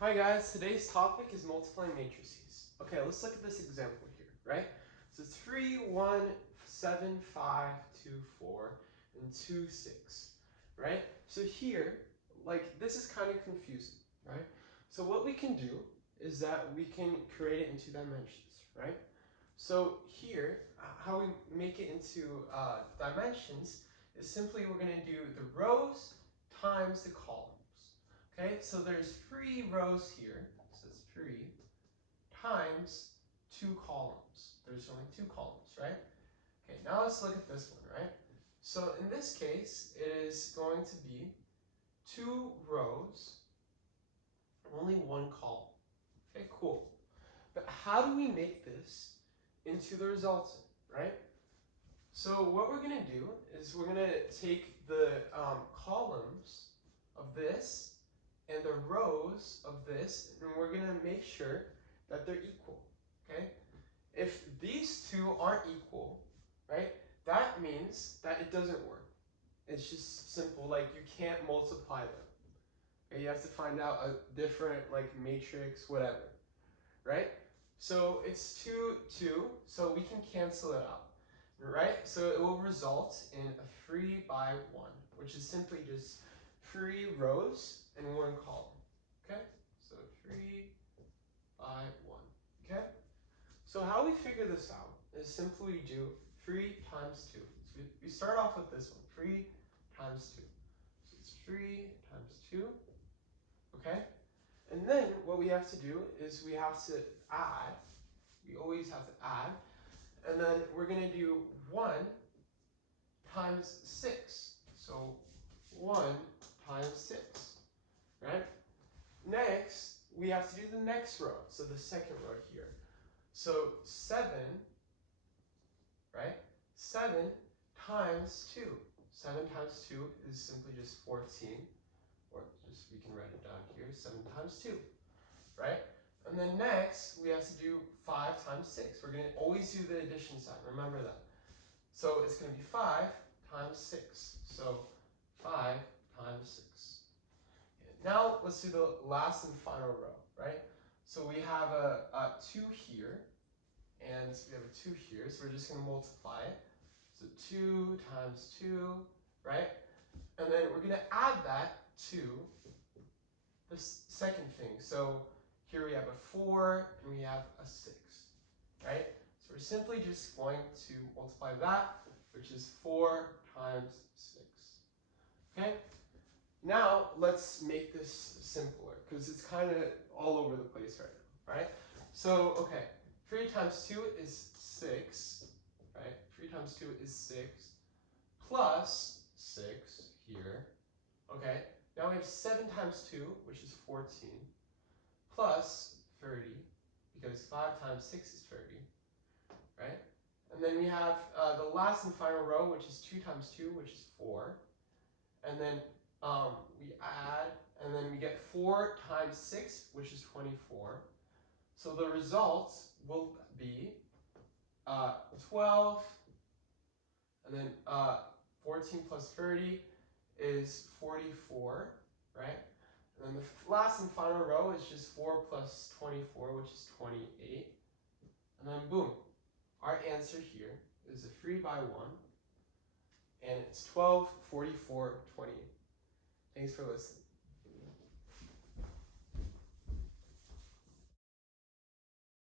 Hi guys, today's topic is multiplying matrices. Okay, let's look at this example here, right? So 3, 1, 7, 5, 2, 4, and 2, 6, right? So here, this is kind of confusing, right? So what we can do is that we can create it into dimensions, right? So here, how we make it into dimensions is simply we're going to do the rows times the columns. Okay, so there's 3 rows here, so it's 3 times 2 columns. There's only 2 columns, right? Okay, now let's look at this one, right? So in this case, it is going to be 2 rows, only 1 column. Okay, cool. But how do we make this into the resultant, right? So what we're going to do is we're going to take the columns of this and the rows of this, and we're going to make sure that they're equal, okay? If these two aren't equal, right, that means that it doesn't work. It's just simple, like you can't multiply them. Okay? You have to find out a different matrix, whatever, right? So it's 2, 2, so we can cancel it out, right? So it will result in a 3 by 1, which is simply just 3 rows and 1 column. Okay, so 3 by 1. Okay, so how we figure this out is simply do 3 times 2. So we start off with this one, 3 times 2. So it's 3 times 2. Okay, and then what we have to do is we have to add. We always have to add. And then we're going to do 1 times 6. So 1 times 6, right? Next, we have to do the next row, so the second row here. So 7, right? 7 times 2. 7 times 2 is simply just 14, or just we can write it down here, 7 times 2, right? And then next, we have to do 5 times 6. We're going to always do the addition sign, remember that. So it's going to be 5 times 6. So 5 times 6. Now let's do the last and final row, right? So we have a 2 here, and we have a 2 here, so we're just going to multiply it. So 2 times 2, right? And then we're going to add that to the second thing. So here we have a 4, and we have a 6, right? So we're simply just going to multiply that, which is 4 times 6. Okay? Now let's make this simpler, because it's kind of all over the place right now, right? So, okay, 3 times 2 is 6, right? 3 times 2 is 6, plus 6 here, okay? Now we have 7 times 2, which is 14, plus 30, because 5 times 6 is 30, right? And then we have the last and final row, which is 2 times 2, which is 4. And then we add, and then we get 4 times 6, which is 24. So the result will be 12, and then 14 plus 30 is 44, right? And then the last and final row is just 4 plus 24, which is 28. And then boom, our answer here is a 3 by 1, and it's 12, 44, 28. Thanks for listening.